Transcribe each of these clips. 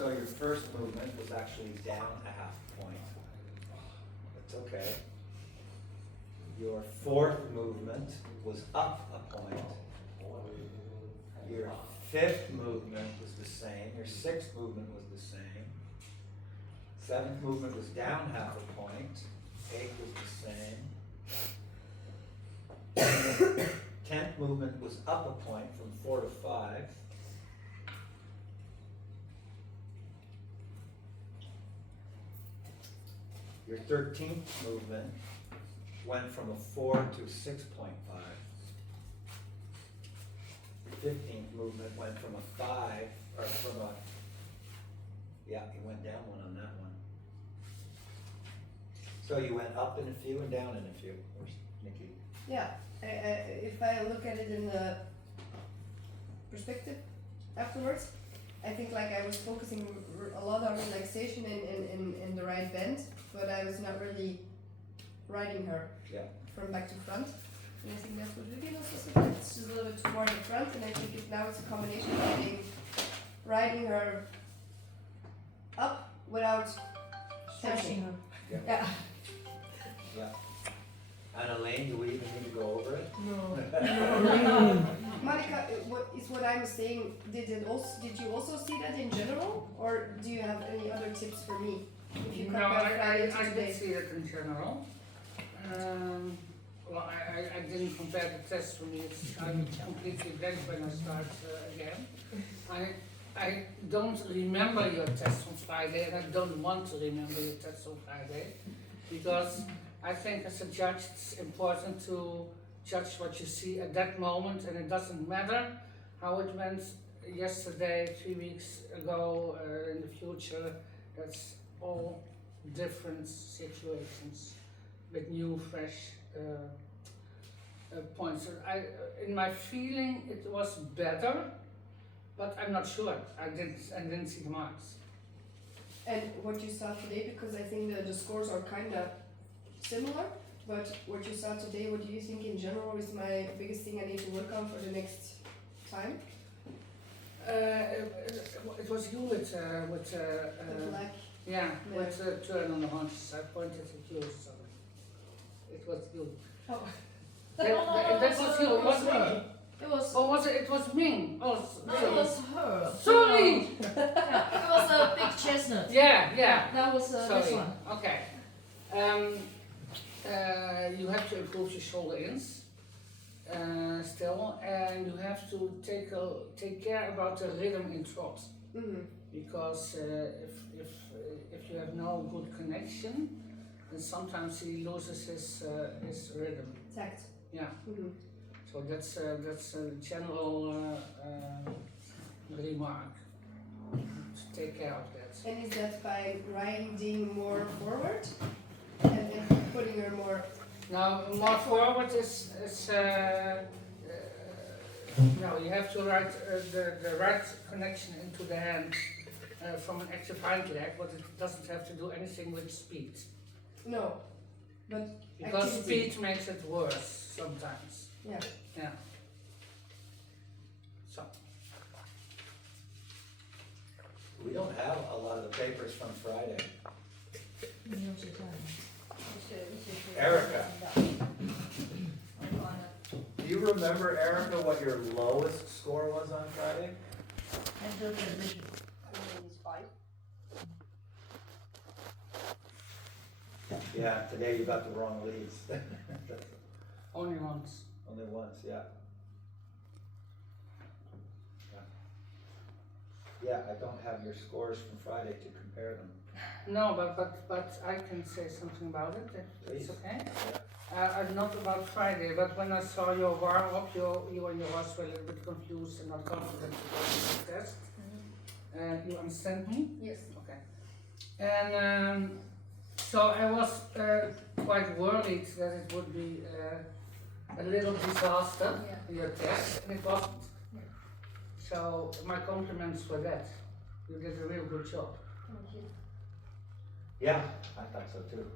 So your first movement was actually down a half point. That's okay. Your fourth movement was up a point. Your fifth movement was the same. Your sixth movement was the same. Seventh movement was down half a point. Eighth was the same. 10th movement was up a point from 4 to 5. Your 13th movement went from a 4 to 6.5. Your 15th movement went from a 5, or from a, yeah, you went down one on that one. So you went up in a few and down in a few. Where's Nikki? Yeah, if I look at it in the perspective afterwards, I think like I was focusing a lot on relaxation in the right bend, but I was not really riding her from back to front. And I think that's what Vivian also said. It's just a little bit more in the front, and I think now it's a combination of riding her up without Stretching her. Yeah. Yeah. And Elaine, do we even need to go over it? No. Monica, what I'm saying, did you also see that in general, or do you have any other tips for me? If you No, compare Friday to I today? did see it in general. Well, I didn't compare the test for me. I'm completely blank when I start again. I don't remember your test on Friday, and I don't want to remember your test on Friday, because I think as a judge it's important to judge what you see at that moment, and it doesn't matter how it went yesterday, 3 weeks ago, in the future. That's all different situations with new, fresh points. In my feeling, it was better, but I'm not sure. I didn't see the marks. And what you saw today, because I think the scores are kind of similar, but what you saw today, what do you think in general is my biggest thing I need to work on for the next time? It was you with The black. yeah, Yeah. with turn on the haunches. I pointed at you, so it was you. Oh. That was you, wasn't it? It was. Or was it? It was Ming. Oh, No, it was her. sorry. Yeah, it was a big chestnut. Yeah. That was this Sorry. one. Okay. You have to improve your shoulder ins still, and you have to take care about the rhythm in trot, Mm-hmm. because if you have no good connection, then sometimes he loses his rhythm. Tact. Yeah. Mm-hmm. So that's a general remark. To take care of that. And is that by riding more forward and putting her more? Now, more forward is no, you have to ride the right connection into the hand from an active hind leg, but it doesn't have to do anything with speed. No, but Because activity. speed makes it worse sometimes. Yeah. Yeah. So. We don't have a lot of the papers from Friday. Erica. Do you remember, Erica, what your lowest score was on Friday? Yeah, today you got the wrong leads. Only once. Only once, yeah. Yeah, I don't have your scores from Friday to compare them. No, but I can say something about it, if it's Please. okay. Not about Friday, but when I saw your warm up, you and your horse were a little bit confused and not confident about the test. You understand me? Yes. Okay. And so I was quite worried that it would be a little disaster, your test, and it wasn't. So my compliments for that. You did a real good job. Thank you. Yeah, I thought so too.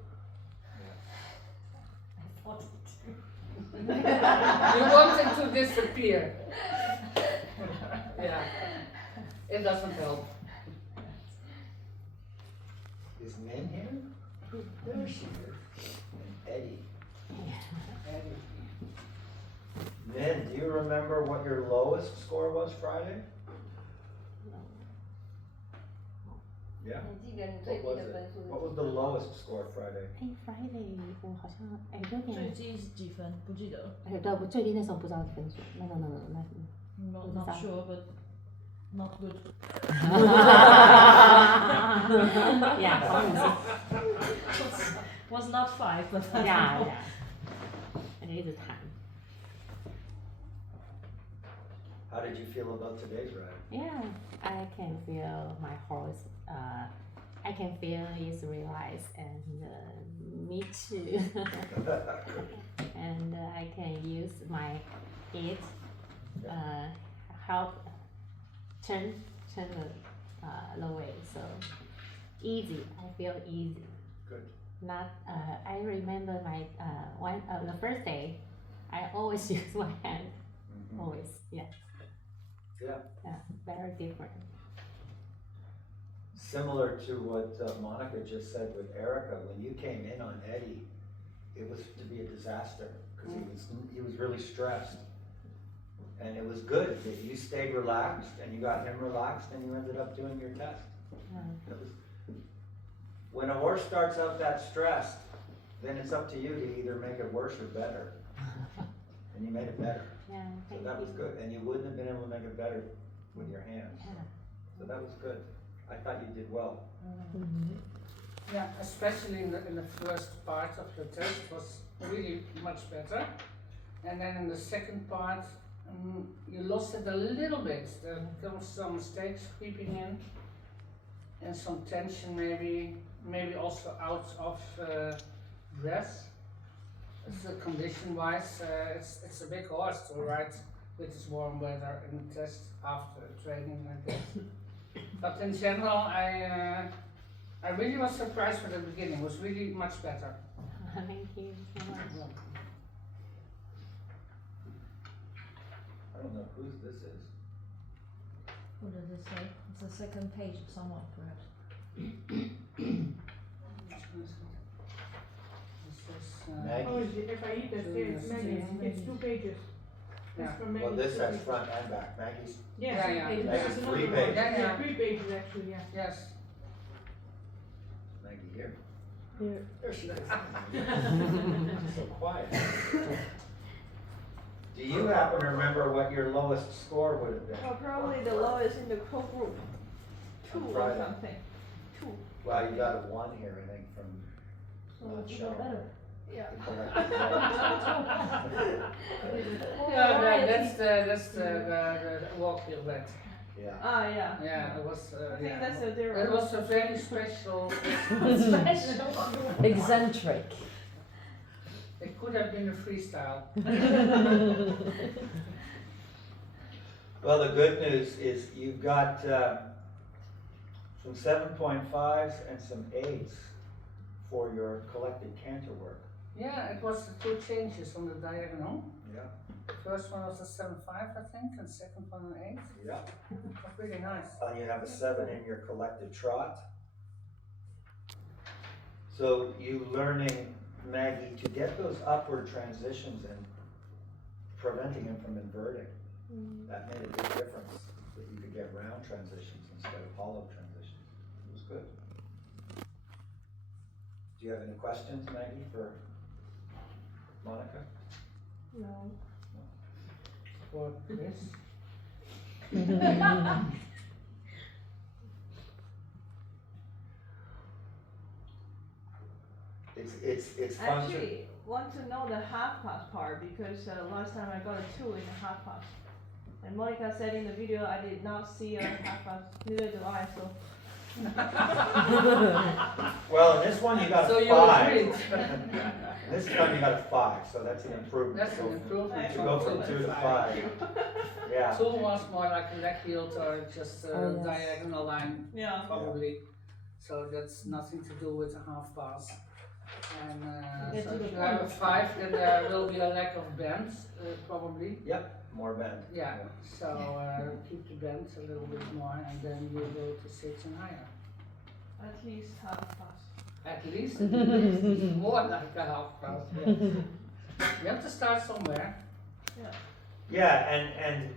You wanted to disappear. Yeah, it doesn't help. Is Min here? There she is. And Eddie. Eddie. Min, do you remember what your lowest score was Friday? Yeah. 你记得你最低 What was 的 it? 分数 What was the lowest score Friday? 哎，Friday 我好像有最点，低是几分？不记得。对，我最低那时候不知道分数，no， Not sure, but not good. yeah， Was not 5, but yeah，而且一直弹 How did you feel about today's ride?，yeah， I can feel my horse，I can feel his relaxed and me too， and I can use my feet， help turn the way, so easy. I feel easy. Good. Not I remember my the first day, I always use my hand. Mhm. Always, yeah. Yeah. Yeah, very different. Similar to what Monica just said with Erica, when you came in on Eddie, it was to be a disaster because he was really stressed. And it was good that you stayed relaxed and you got him relaxed and you ended up doing your test. It was, when a horse starts out that stressed, then it's up to you to either make it worse or better. And you made it better. Yeah, So thank that was you. good. And you wouldn't have been able to make it better with your hands. Yeah. So that was good. I thought you did well. Yeah, especially in the first part of the test was really much better. And then in the second part, you lost it a little bit. There was some mistakes creeping in, and some tension maybe also out of breath. It's condition-wise, it's a big horse to ride with this warm weather in the test after training like this. But in general, I really was surprised with the beginning. It was really much better. Thank you so much. I don't know whose this is. What does it say? It's the second page of someone, perhaps. Maggie. Oh, if I eat that, it's Maggie, it's 2 pages. Yeah. That's from Maggie. Well, this has front and back. Maggie's, Yes, Yeah, yeah. there's Maggie's another 3 one. pages. Yeah, yeah. 3 pages actually, yeah. Yes. Maggie here. Here. There she is. So quiet. Do you happen to remember what your lowest score would have been? Well, probably the lowest in the whole group. 2 or Friday. something. 2. Well, you got a 1 here, I think, from not you showing. got better. Yeah. That's the walk you read. Yeah. Ah, yeah. Yeah, it was. I think yeah. that's a It different. was a very special. Eccentric. It could have been a freestyle. Well, the good news is you've got some 7.5s and some 8s for your collected canter work. Yeah, it was the 2 changes on the diagonal. Yeah. The first one was a 7.5, I think, and second one an 8. Yeah. It was really nice. You have a 7 in your collected trot. So you learning, Maggie, to get those upward transitions and preventing them from inverting. That made a big difference, that you could get round transitions instead of hollow transitions. It was good. Do you have any questions, Maggie, for Monica? No. For this. It's fun to, Actually, want to know the half pass part because last time I got a 2 in the half pass. And Monica said in the video I did not see a half pass, neither do I, so. well, in this one you got So a you 5. agreed. This time you got a 5, so that's an improvement. That's an improvement. To go from 2 to 5. Yeah. 2 was more like a leg yield or just a Oh, yes. diagonal line, Yeah. probably. So that's nothing to do with a half pass. And Get so to the if you have a point. 5, then there will be a lack of bend, probably. More bend. Yeah, so keep the bend a little bit more and then you go to 6 and higher. At least half past. At least it's more like a half past, yes. You have to start somewhere. Yeah, and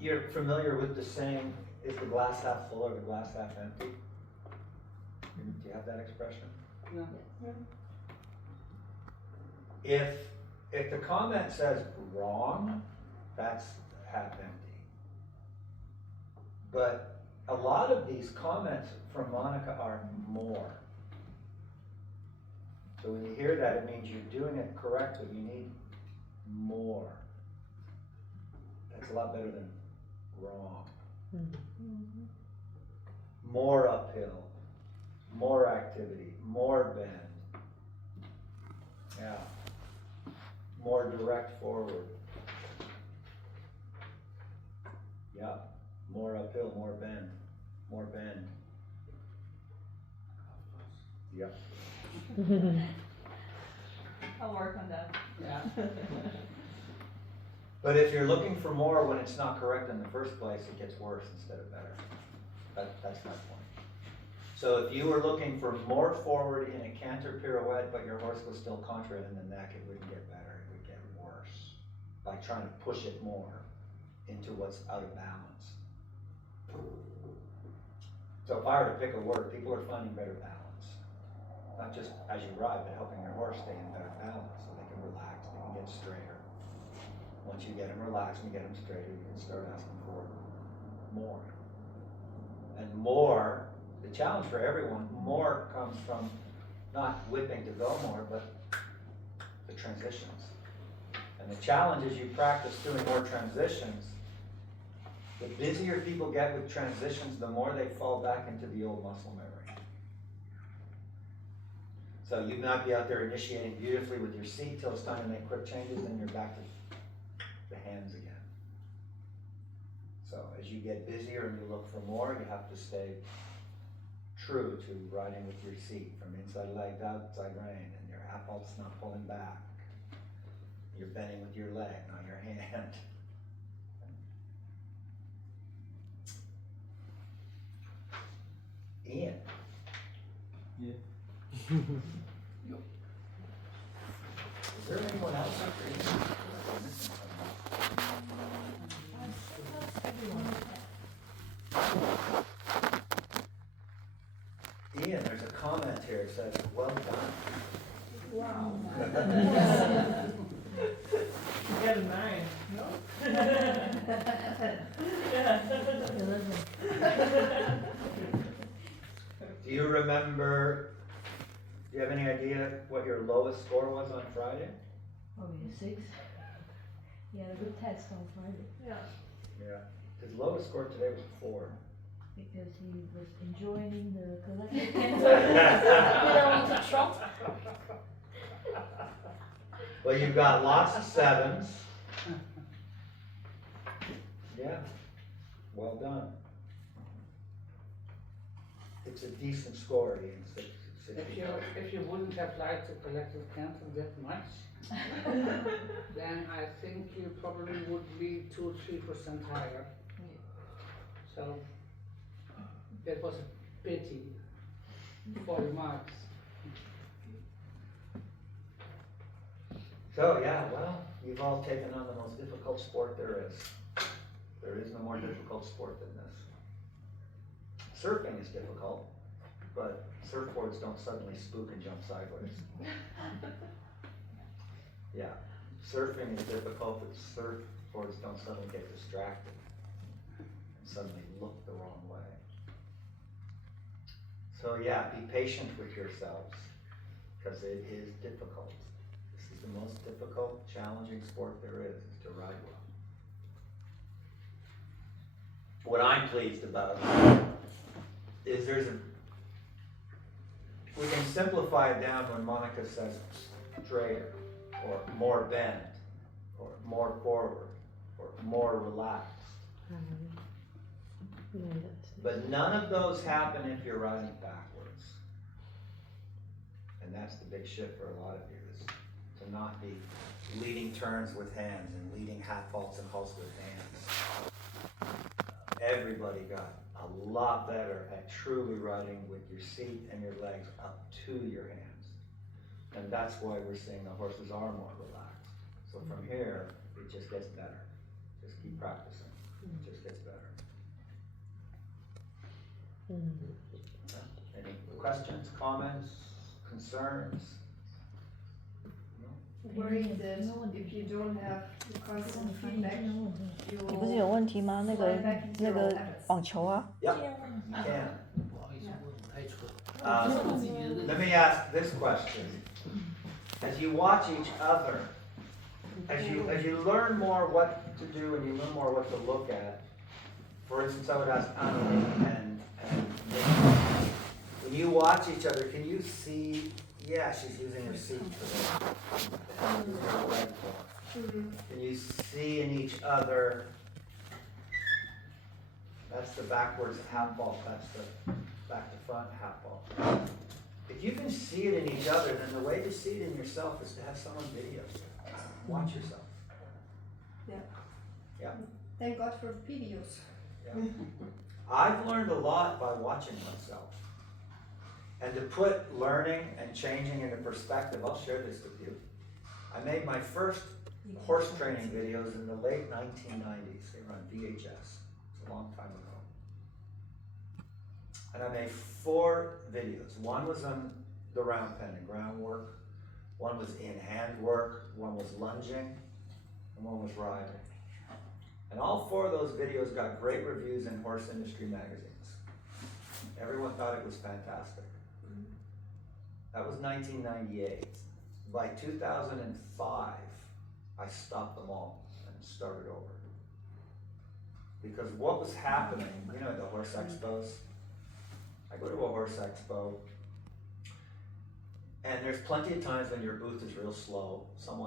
you're familiar with the saying, is the glass half full or the glass half empty? Do you have that expression? No. If the comment says wrong, that's half empty. But a lot of these comments from Monica are more. So when you hear that, it means you're doing it correctly. You need more. That's a lot better than wrong. More uphill, more activity, more bend. Yeah. More direct forward. Yeah. More uphill, more bend, more bend. Yep. I'll work on that. Yeah. But if you're looking for more when it's not correct in the first place, it gets worse instead of better. That's my point. So if you were looking for more forward in a canter pirouette, but your horse was still contrary in the neck, it wouldn't get better, it would get worse. By trying to push it more into what's out of balance. So if I were to pick a word, people are finding better balance. Not just as you ride, but helping your horse stay in better balance so they can relax, they can get straighter. Once you get them relaxed and you get them straighter, you can start asking for more. And more, the challenge for everyone, more comes from not whipping to go more, but the transitions. And the challenge is you practice doing more transitions. The busier people get with transitions, the more they fall back into the old muscle memory. So you might be out there initiating beautifully with your seat till it's time to make quick changes, and you're back to the hands again. So as you get busier and you look for more, you have to stay true to riding with your seat from inside leg to outside rein, and your half halt's not pulling back. You're bending with your leg, not your hand. Ian. Yeah. Is there anyone else up there? Ian, there's a comment here, it says, well done. Wow. You got a 9, no? Do you remember, do you have any idea what your lowest score was on Friday? Probably a 6. He had a good test on Friday Yeah. Yeah. His lowest score today was 4. because he was enjoying the collective cancer. You don't want to trot. Well, you've got lots of 7s. Yeah, well done. It's a decent score, Ian. If you wouldn't have liked the collective cancer that much, then I think you probably would be 2 or 3% higher. So that was a pity for the marks. So, yeah, well, you've all taken on the most difficult sport there is. There is no more difficult sport than this. Surfing is difficult, but surfboards don't suddenly spook and jump sideways. Yeah, surfing is difficult, but surfboards don't suddenly get distracted and suddenly look the wrong way. So yeah, be patient with yourselves, because it is difficult. This is the most difficult, challenging sport there is to ride well. What I'm pleased about is we can simplify it down when Monica says straighter, or more bend, or more forward, or more relaxed. But none of those happen if you're riding backwards. And that's the big shift for a lot of you, is to not be leading turns with hands and leading half faults and halts with hands. everybody got a lot better at truly riding with your seat and your legs up to your hands. And that's why we're seeing the horses are more relaxed. So from here, it just gets better. Just keep practicing. It just gets better. Any questions, comments, concerns? Worried that if you don't have the constant feedback, you 你不是有问题吗？那个 slide back into 那 your 个 old habits. 网球啊， Yep, you can. 不好意思，我太蠢。 Let me ask this question. As you watch each other, as you learn more what to do and you learn more what to look at, for instance, I would ask Annie and Nick, when you watch each other, can you see, yeah, she's using her seat for the leg for. Can you see in each other, that's the backwards half ball, that's the back to front half ball. If you can see it in each other, then the way to see it in yourself is to have someone video you. Watch yourself. Thank God for videos. Yeah. I've learned a lot by watching myself. And to put learning and changing into perspective, I'll share this with you. I made my first horse training videos in the late 1990s. They were on VHS. It's a long time ago. And I made 4 videos. One was on the round pen and groundwork. One was in hand work. One was lunging. And one was riding. And all 4 of those videos got great reviews in horse industry magazines. Everyone thought it was fantastic. That was 1998. By 2005, I stopped them all and started over. Because what was happening, you know, at the horse expos, I go to a horse expo, and there's plenty of times when your booth is real slow, some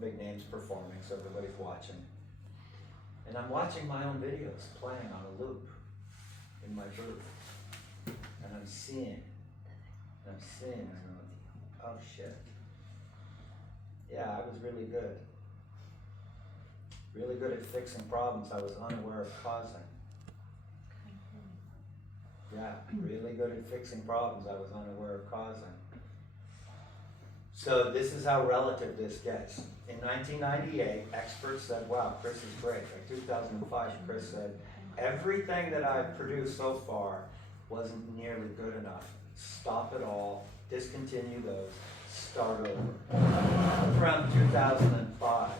big name's performing, so everybody's watching. And I'm watching my own videos playing on a loop in my booth. And I'm seeing, and I'm going, oh shit. Yeah, I was really good. Really good at fixing problems I was unaware of causing. Yeah, really good at fixing problems I was unaware of causing. So this is how relative this gets. In 1998, experts said, wow, Chris is great. By 2005, Chris said, everything that I've produced so far wasn't nearly good enough. Stop it all, discontinue those, start over. That was around 2005.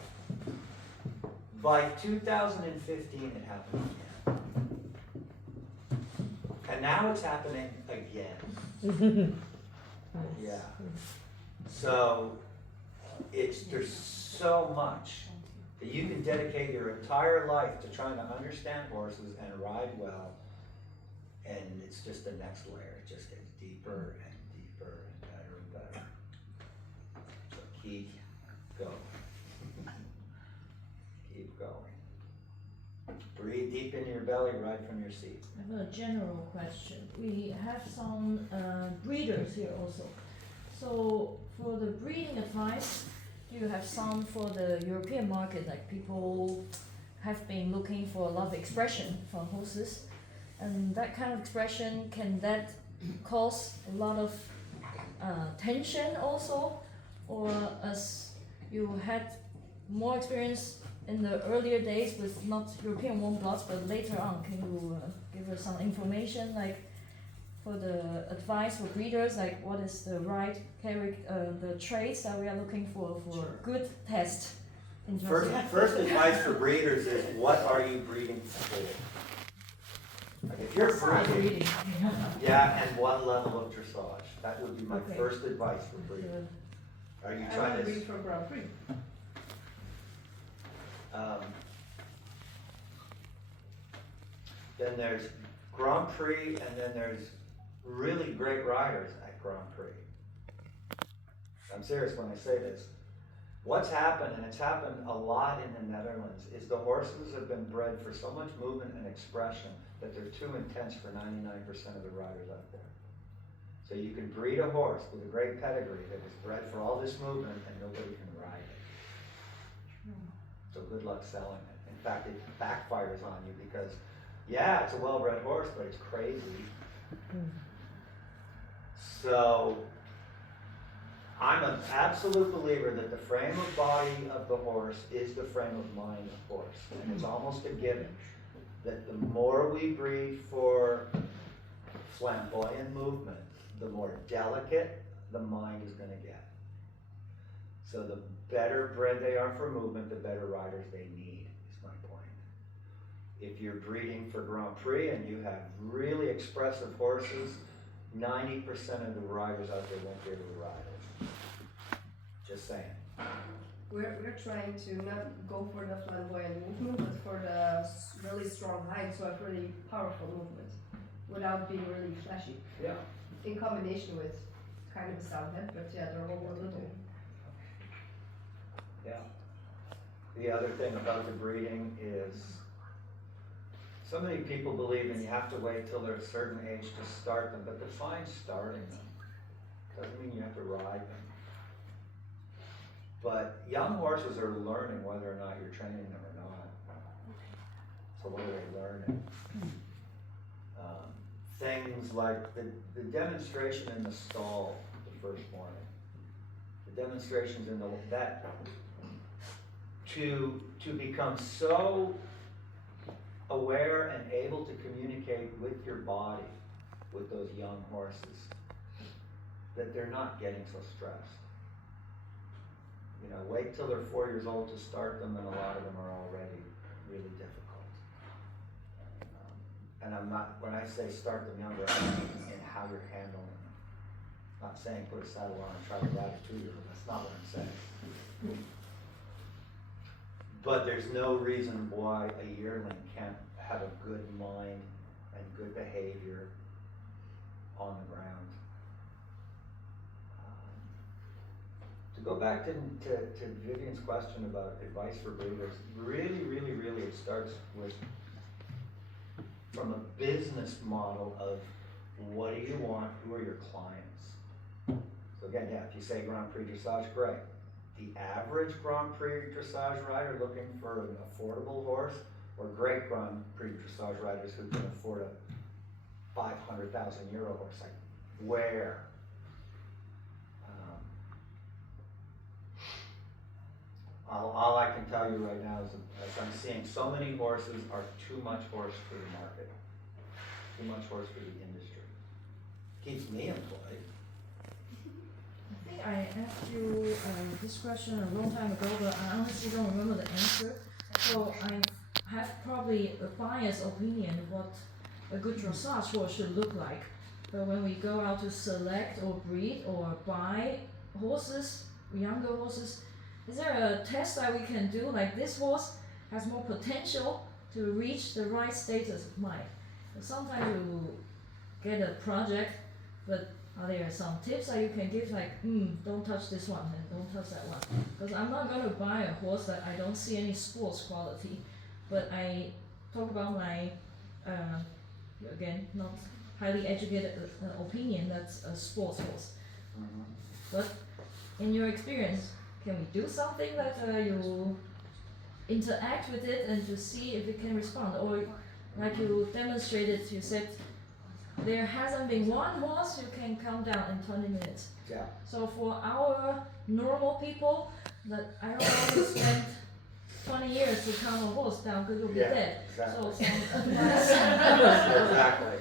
By 2015, it happened again. And now it's happening again. Yeah. So there's so much that you can dedicate your entire life to trying to understand horses and ride well, and it's just the next layer. It just gets deeper and deeper and better and better. So keep going. Keep going. Breathe deep into your belly, right from your seat. I have a general question. We have some breeders here also. So for the breeding advice, do you have some for the European market? Like people have been looking for a lot of expression from horses, and that kind of expression, can that cause a lot of tension also? Or as you had more experience in the earlier days with not European warm bloods, but later on, can you give us some information, like for the advice for breeders, like what is the right the traits that we are looking for Sure. good test in terms of First advice for breeders is, what are you breeding for? Like if you're breeding, yeah, and what level of dressage? That would be my Okay. first advice for breeding. Are you I trying want to to? read for Grand Prix. Then there's Grand Prix, and then there's really great riders at Grand Prix. I'm serious when I say this. What's happened, and it's happened a lot in the Netherlands, is the horses have been bred for so much movement and expression that they're too intense for 99% of the riders out there. So you can breed a horse with a great pedigree that is bred for all this movement and nobody can ride it. So good luck selling it. In fact, it backfires on you because Yeah, it's a well-bred horse, but it's crazy. So, I'm an absolute believer that the frame of body of the horse is the frame of mind of the horse. And it's almost a given that the more we breed for flamboyant movement, the more delicate the mind is gonna get. So the better bred they are for movement, the better riders they need, is my point. If you're breeding for Grand Prix and you have really expressive horses, 90% of the riders out there won't be able to ride it. Just saying. We're trying to not go for the flamboyant movement, but for the really strong height, so a really powerful movement, without being really flashy. Yeah. In combination with kind of a sound head, but yeah, they're all a little. Yeah. The other thing about the breeding is, so many people believe that you have to wait till they're a certain age to start them, but define starting them. Doesn't mean you have to ride them. But young horses are learning whether or not you're training them or not. So what are they learning? Things like the demonstration in the stall the first morning. The demonstrations in that to become so aware and able to communicate with your body with those young horses that they're not getting so stressed. You know, wait till they're 4 years old to start them, and a lot of them are already really difficult. And I'm not, when I say start them younger, I mean in how you're handling them. I'm not saying put a saddle on and try to ride a 2-year-old, that's not what I'm saying. But there's no reason why a yearling can't have a good mind and good behavior on the ground. To go back to Vivian's question about advice for breeders, really it starts with from a business model of what do you want, who are your clients? So again, yeah, if you say Grand Prix dressage, great. The average Grand Prix dressage rider looking for an affordable horse, or great Grand Prix dressage riders who can afford a €500,000 horse, like where? All I can tell you right now is I'm seeing so many horses are too much horse for the market, too much horse for the industry. Keeps me employed. I think I asked you this question a long time ago, but I honestly don't remember the answer. So I have probably a biased opinion what a good dressage horse should look like. But when we go out to select or breed or buy horses, younger horses, is there a test that we can do, like this horse has more potential to reach the right status of mind? Sometimes you get a project, but are there some tips that you can give, like, don't touch this one and don't touch that one? Because I'm not going to buy a horse that I don't see any sports quality, but I talk about my, again, not highly educated opinion, that's a sports horse. Mm-hmm. But in your experience, can we do something that you interact with it and to see if it can respond? Or like you demonstrated, you said there hasn't been one horse you can calm down in 20 minutes. Yeah. So for our normal people, that I don't want to spend 20 years to calm a horse down because you'll be dead. Exactly. So some advice. Exactly.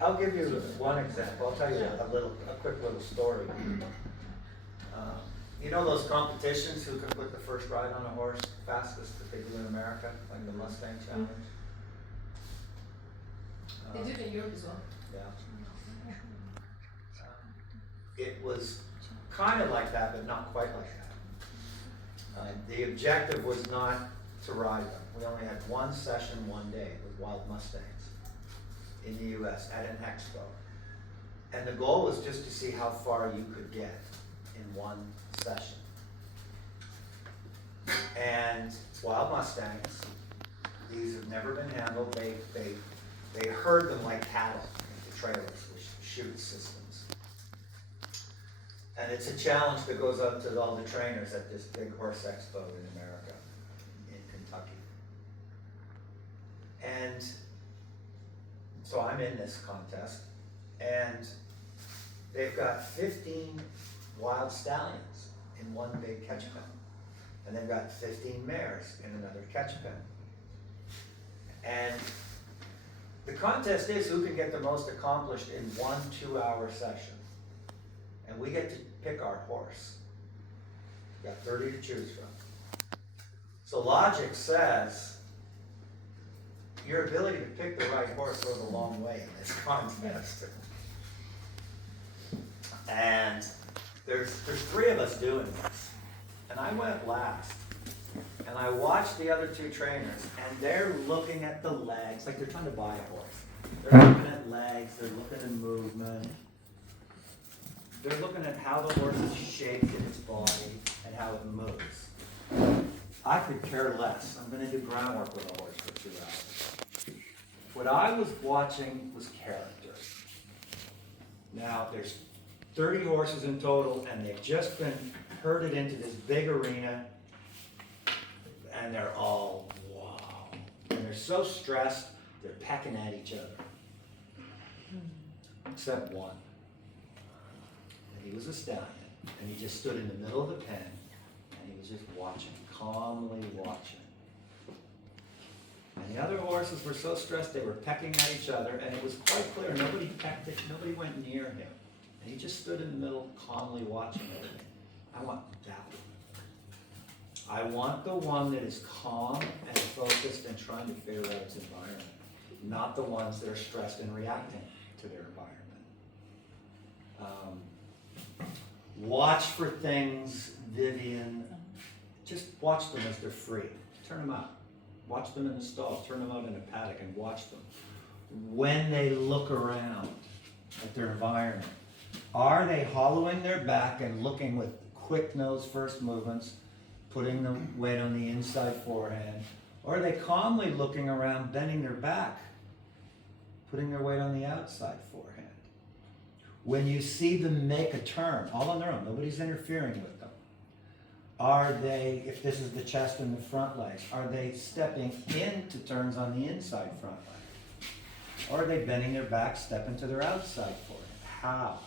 I'll give you one example. I'll tell you a quick little story. You know those competitions who can put the first ride on a horse fastest that they do in America, like the Mustang Challenge? They do it in Europe as well. Yeah. It was kind of like that, but not quite like that. The objective was not to ride them. We only had one session one day with wild Mustangs in the US at an expo. And the goal was just to see how far you could get in one session. And wild Mustangs, these have never been handled. They herd them like cattle into trailers with chute systems. And it's a challenge that goes up to all the trainers at this big horse expo in America, in Kentucky. And so I'm in this contest, and they've got 15 wild stallions in one big catch pen. And they've got 15 mares in another catch pen. And the contest is who can get the most accomplished in 1 2-hour session. And we get to pick our horse. We've got 30 to choose from. So logic says your ability to pick the right horse goes a long way in this contest. And there's 3 of us doing this. And I went last. And I watched the other 2 trainers, and they're looking at the legs, like they're trying to buy a horse. They're looking at legs, they're looking at movement. They're looking at how the horse is shaped in its body and how it moves. I could care less. I'm gonna do groundwork with a horse for 2 hours. What I was watching was character. Now, there's 30 horses in total, and they've just been herded into this big arena, and they're all, wow. And they're so stressed, they're pecking at each other. Except one. And he was a stallion, and he just stood in the middle of the pen, and he was just watching, calmly watching. And the other horses were so stressed, they were pecking at each other, and it was quite clear, nobody pecked it, nobody went near him. And he just stood in the middle, calmly watching everything. I want that one. I want the one that is calm and focused and trying to figure out its environment, not the ones that are stressed and reacting to their environment. Watch for things, Vivian. Just watch them as they're free. Turn them out. Watch them in the stall. Turn them out in a paddock and watch them. When they look around at their environment, are they hollowing their back and looking with quick nose first movements, putting the weight on the inside forehand, or are they calmly looking around, bending their back, putting their weight on the outside forehand? When you see them make a turn, all on their own, nobody's interfering with them, are they, if this is the chest and the front legs, are they stepping into turns on the inside front leg? Or are they bending their back, stepping to their outside forehand? How?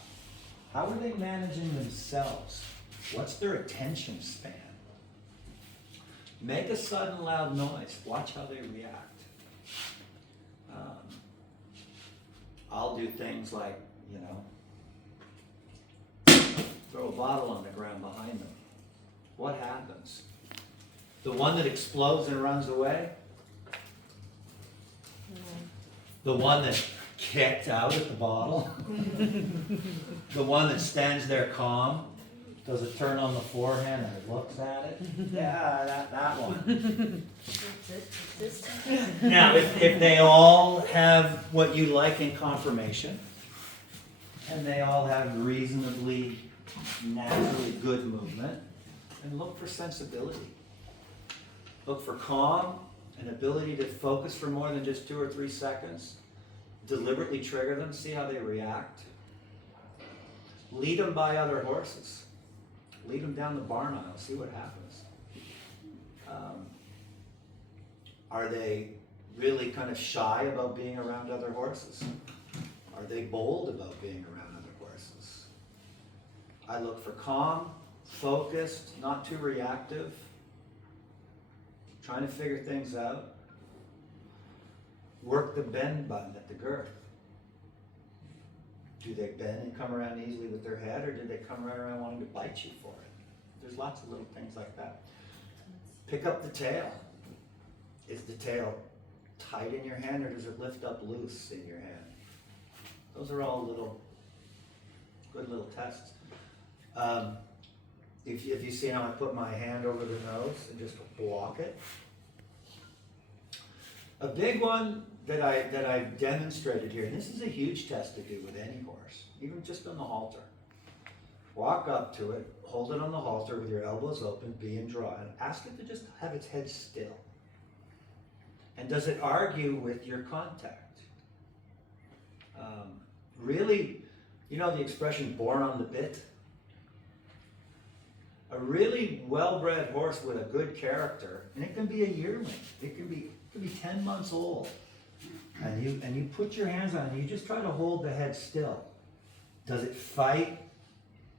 How are they managing themselves? What's their attention span? Make a sudden loud noise. Watch how they react. I'll do things like, throw a bottle on the ground behind them. What happens? The one that explodes and runs away? The one that kicked out at the bottle? The one that stands there calm? Does it turn on the forehand and looks at it? Yeah, that one. Now, if they all have what you like in conformation, and they all have reasonably, naturally good movement, and look for sensibility. Look for calm, an ability to focus for more than just 2 or 3 seconds. Deliberately trigger them, see how they react. Lead them by other horses. Lead them down the barn aisle, see what happens. Are they really kind of shy about being around other horses? Are they bold about being around other horses? I look for calm, focused, not too reactive, trying to figure things out. Work the bend button at the girth. Do they bend and come around easily with their head, or do they come right around wanting to bite you for it? There's lots of little things like that. Pick up the tail. Is the tail tight in your hand, or does it lift up loose in your hand? Those are all good little tests. If you see how I put my hand over the nose and just block it. A big one that I've demonstrated here, and this is a huge test to do with any horse, even just on the halter. Walk up to it, hold it on the halter with your elbows open, be and draw, and ask it to just have its head still. And does it argue with your contact? Really, the expression born on the bit? A really well-bred horse with a good character, and it can be a yearling, it can be 10 months old, and you put your hands on it, and you just try to hold the head still. Does it fight?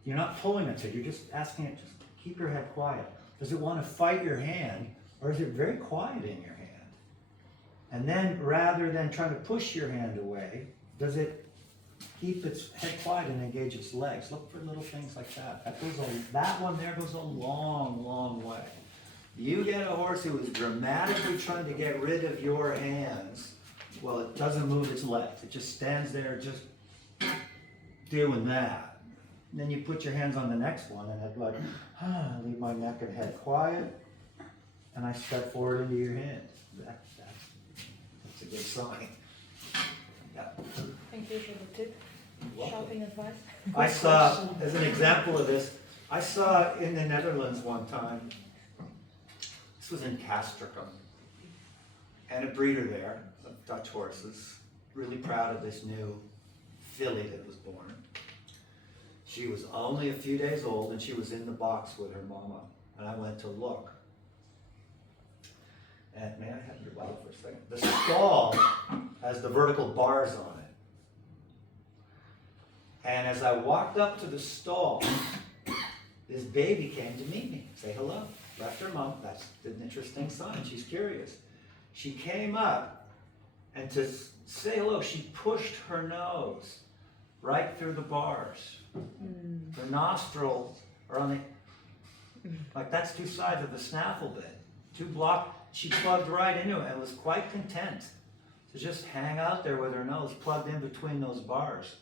You're not pulling it, you're just asking it, just keep your head quiet. Does it want to fight your hand, or is it very quiet in your hand? And then rather than trying to push your hand away, does it keep its head quiet and engage its legs? Look for little things like that. That one there goes a long, long way. You get a horse who is dramatically trying to get rid of your hands, well, it doesn't move its legs. It just stands there just doing that. And then you put your hands on the next one and it's like, leave my neck and head quiet, and I step forward into your hand. That's a good sign. Yeah. Thank you for the tip. Shopping advice. I saw, as an example of this, I saw in the Netherlands one time, this was in Castricum, and a breeder there of Dutch horses, really proud of this new filly that was born. She was only a few days old and she was in the box with her mama, and I went to look. And may I have your bottle for a second? The stall has the vertical bars on it. And as I walked up to the stall, this baby came to meet me, say hello. Left her mom, that's an interesting sign, she's curious. She came up, and to say hello, she pushed her nose right through the bars. Her nostrils are on the, like that's two sides of the snaffle bit. Two block, she plugged right into it and was quite content to just hang out there with her nose plugged in between those bars.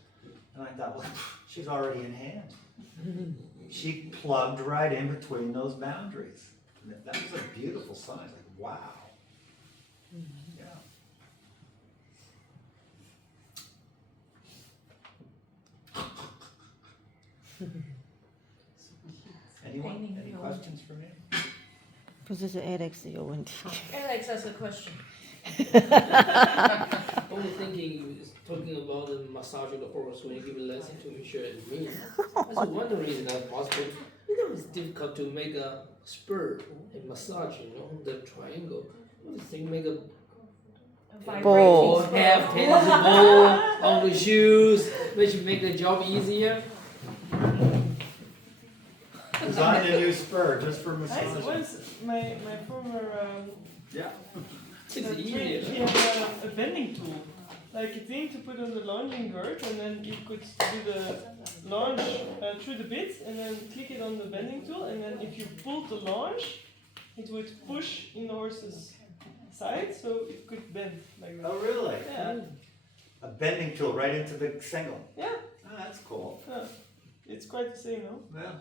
And I thought, well, she's already in hand. She plugged right in between those boundaries. And that was a beautiful sign. Like, wow. Yeah. Anyone? Any questions for me? 不是是 Alex 有问题。 Alex has a question. Only thinking is talking about the massage of the horse when you give a lesson to Michelle and me. That's one reason that's possible. You know, it's difficult to make a spur and massage, the triangle. What do you think? Make a Ball. half tennis ball on the shoes, which make the job easier. Designed a new spur just for I massage. once my former Yeah. It's easier. he had a bending tool, like a thing to put on the lunging girth, and then you could do the lunge through the bit, and then click it on the bending tool, and then if you pulled the lunge, it would push in the horse's side, so it could bend like that. Oh, really? Yeah, A bending tool right into the single. yeah, Oh, that's cool. it's quite the same, no? Yeah.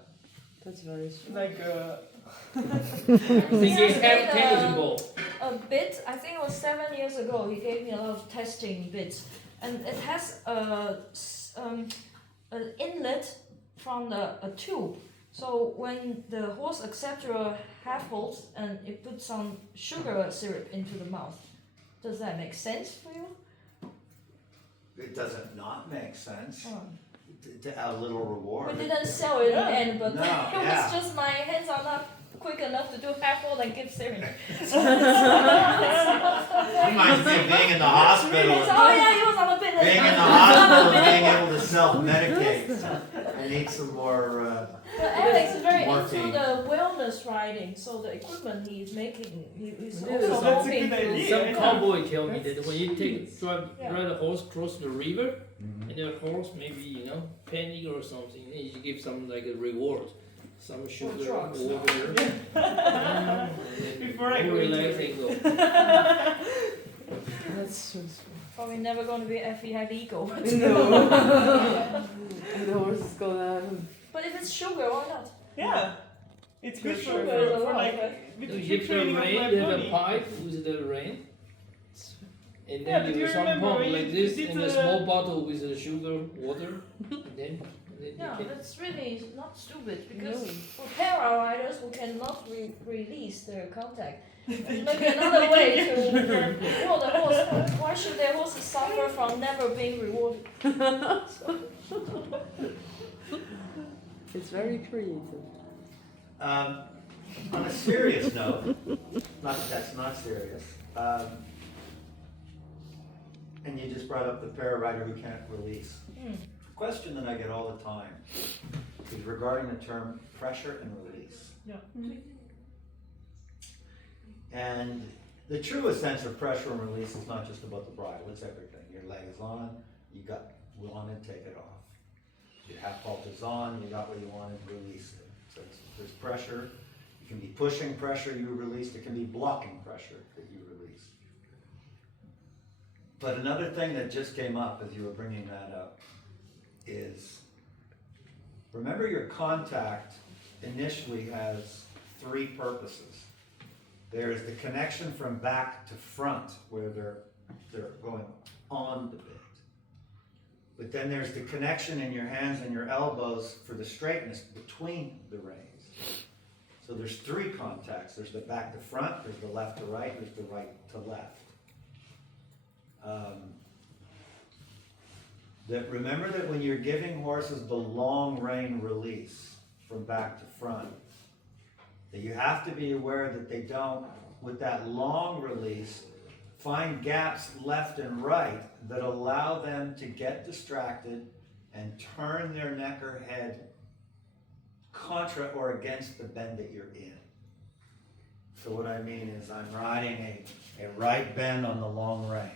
That's very strange. Like Thinking Yes, half and, tennis ball. A bit, I think it was 7 years ago, he gave me a lot of testing bits. And it has an inlet from a tube. So when the horse accepts your half halt and it puts some sugar syrup into the mouth, does that make sense for you? It doesn't not make sense Oh. to add a little reward. We didn't sell it in the Yeah. end, but No, it yeah. was just my hands are not quick enough to do half halt and give syrup. Reminds me of being in the hospital. Oh yeah, he was on a bit. Being in the hospital and being able to self-medicate. I need some more, Alex is very Morphine. into the wellness riding, so the equipment he's making, he's Yeah, also that's a hoping good to. idea. Some cowboy tell me that when you Yeah. ride a horse across the river, and the horse maybe panic or something, then you give some like a reward, some sugar, drugs. water. before I go More into relaxing though. That's so strange. Probably never going to be FEI legal. The horse is gonna. But if it's sugar, why not? yeah, it's good for, Sugar is a for lot, like right? with You the give the training of rain, my you have a body. pipe with the rain. And Yeah, then but you you have some remember pump when like you this did and a the- small bottle with the sugar, water, and then Yeah, you can. that's really not stupid because for para riders who cannot release their contact, maybe another way to reward the horse. Why should their horses suffer from never being rewarded? It's very creative. on a serious note, not that that's not serious, And you just brought up the para rider who can't release. Mm. Question that I get all the time is regarding the term pressure and release. Yeah. And the truest sense of pressure and release is not just about the bridle, it's everything. Your leg is on, you got wanted, take it off. Your half vault is on, you got what you wanted, release it. So there's pressure. It can be pushing pressure you released, it can be blocking pressure that you released. But another thing that just came up as you were bringing that up is, remember your contact initially has three purposes. There's the connection from back to front where they're going on the bit. But then there's the connection in your hands and your elbows for the straightness between the reins. So there's three contacts. There's the back to front, there's the left to right, there's the right to left. Remember that when you're giving horses the long rein release from back to front, that you have to be aware that they don't, with that long release, find gaps left and right that allow them to get distracted and turn their neck or head contra or against the bend that you're in. So what I mean is I'm riding a right bend on the long rein.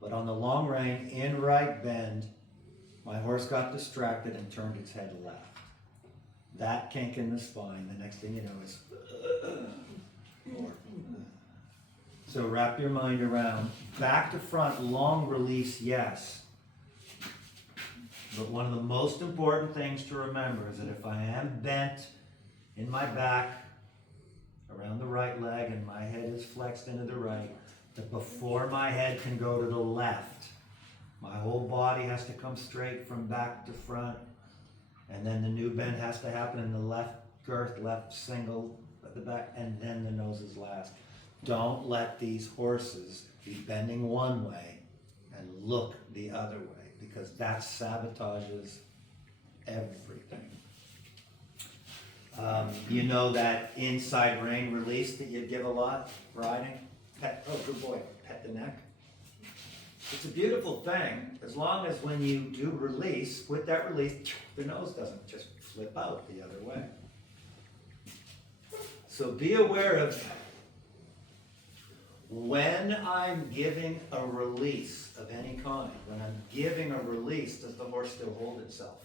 But on the long rein, in right bend, my horse got distracted and turned its head left. That kink in the spine, the next thing you know is more. So wrap your mind around, back to front, long release, yes. But one of the most important things to remember is that if I am bent in my back around the right leg and my head is flexed into the right, that before my head can go to the left, my whole body has to come straight from back to front, and then the new bend has to happen in the left girth, left single at the back, and then the nose is last. Don't let these horses be bending one way and look the other way, because that sabotages everything. You know that inside rein release that you give a lot riding? Pet, oh good boy, pet the neck. It's a beautiful thing, as long as when you do release, with that release, the nose doesn't just flip out the other way. So be aware of when I'm giving a release of any kind, when I'm giving a release, does the horse still hold itself?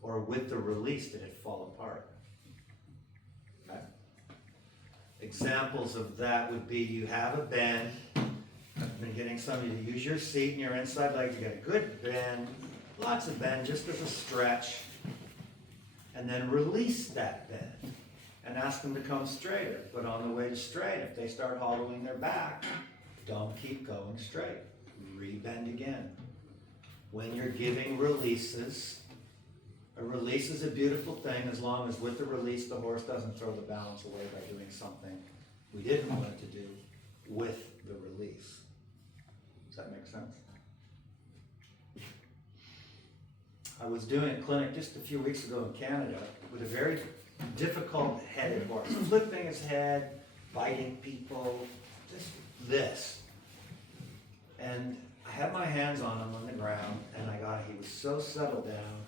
Or with the release, did it fall apart? Okay. Examples of that would be you have a bend. I've been getting some of you to use your seat and your inside leg to get a good bend, lots of bend just as a stretch, and then release that bend and ask them to come straighter. But on the way to straight, if they start hollowing their back, don't keep going straight. Rebend again. When you're giving releases, a release is a beautiful thing as long as with the release the horse doesn't throw the balance away by doing something we didn't want it to do with the release. Does that make sense? I was doing a clinic just a few weeks ago in Canada with a very difficult headed horse, flipping his head, biting people, just this. And I had my hands on him on the ground, and he was so settled down.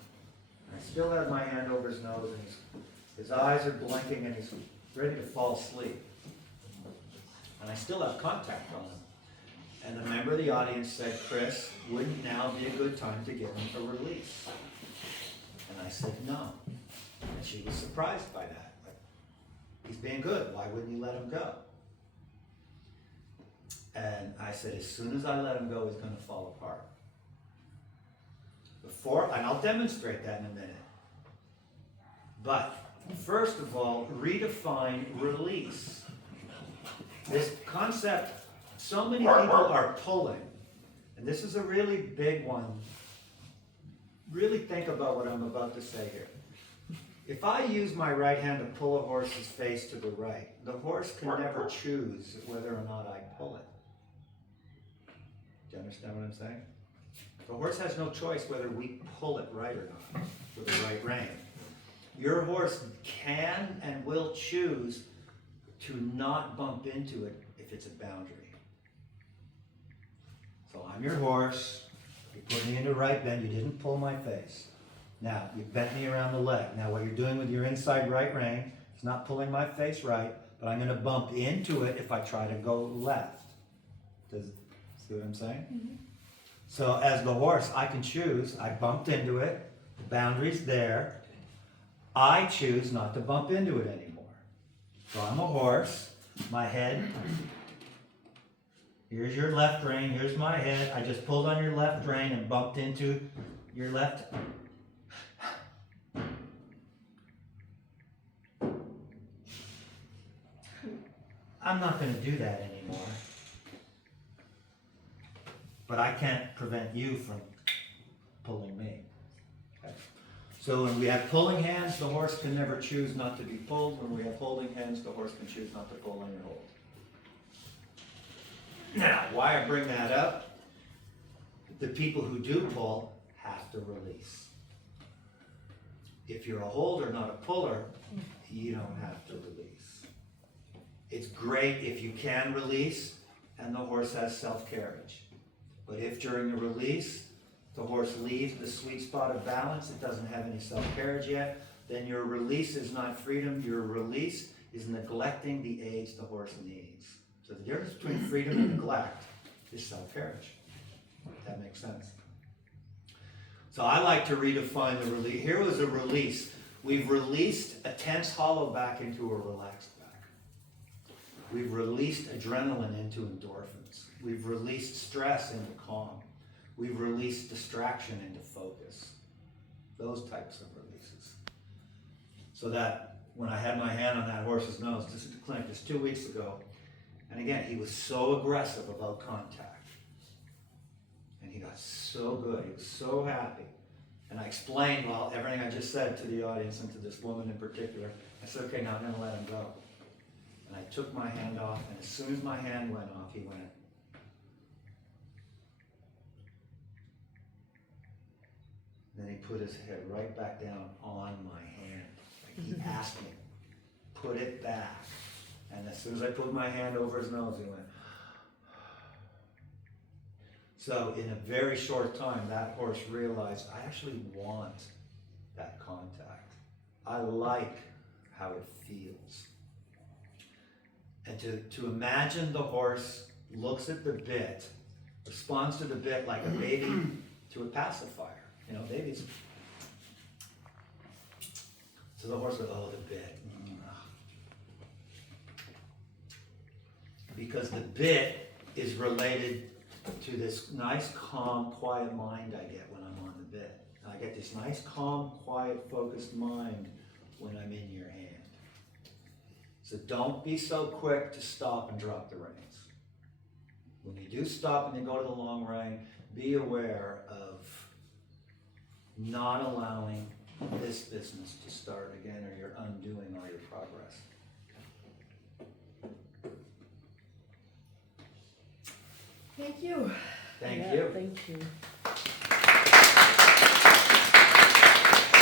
I still had my hand over his nose, and his eyes are blinking, and he's ready to fall asleep. And I still have contact on him. And a member of the audience said, "Chris, wouldn't now be a good time to give him a release?" And I said, "No." And she was surprised by that. Like, he's being good, why wouldn't you let him go? And I said, as soon as I let him go, he's going to fall apart. And I'll demonstrate that in a minute. But first of all, redefine release. This concept, so many people are pulling, and this is a really big one. Really think about what I'm about to say here. If I use my right hand to pull a horse's face to the right, the horse can never choose whether or not I pull it. Do you understand what I'm saying? The horse has no choice whether we pull it right or not with the right rein. Your horse can and will choose to not bump into it if it's a boundary. So I'm your horse, you put me into right bend, you didn't pull my face. Now, you bent me around the leg. Now what you're doing with your inside right rein is not pulling my face right, but I'm gonna bump into it if I try to go left. Does, see what I'm saying? Mm-hmm. So as the horse, I can choose, I bumped into it, the boundary's there. I choose not to bump into it anymore. So I'm a horse, my head, here's your left rein, here's my head. I just pulled on your left rein and bumped into your left. I'm not gonna do that anymore. But I can't prevent you from pulling me. Okay. So when we have pulling hands, the horse can never choose not to be pulled. When we have holding hands, the horse can choose not to pull and hold. Now, why I bring that up, the people who do pull have to release. If you're a holder, not a puller, you don't have to release. It's great if you can release and the horse has self-carriage. But if during the release, the horse leaves the sweet spot of balance, it doesn't have any self-carriage yet, then your release is not freedom, your release is neglecting the aids the horse needs. So the difference between freedom and neglect is self-carriage. If that makes sense. So I like to redefine the release. Here was a release. We've released a tense hollow back into a relaxed back. We've released adrenaline into endorphins. We've released stress into calm. We've released distraction into focus. Those types of releases. So that when I had my hand on that horse's nose, this is the clinic just 2 weeks ago, and again, he was so aggressive about contact. And he got so good, he was so happy. And I explained, well, everything I just said to the audience and to this woman in particular. I said, okay, now I'm gonna let him go. And I took my hand off, and as soon as my hand went off, he went. Then he put his head right back down on my hand. Like he asked me, put it back. And as soon as I put my hand over his nose, he went. So in a very short time, that horse realized, I actually want that contact. I like how it feels. And to imagine the horse looks at the bit, responds to the bit like a baby to a pacifier. You know, babies. So the horse goes, oh, the bit. Because the bit is related to this nice, calm, quiet mind I get when I'm on the bit. And I get this nice, calm, quiet, focused mind when I'm in your hand. So don't be so quick to stop and drop the reins. When you do stop and you go to the long rein, be aware of not allowing this business to start again, or you're undoing all your progress. Thank you. Thank Yeah, you. Thank you.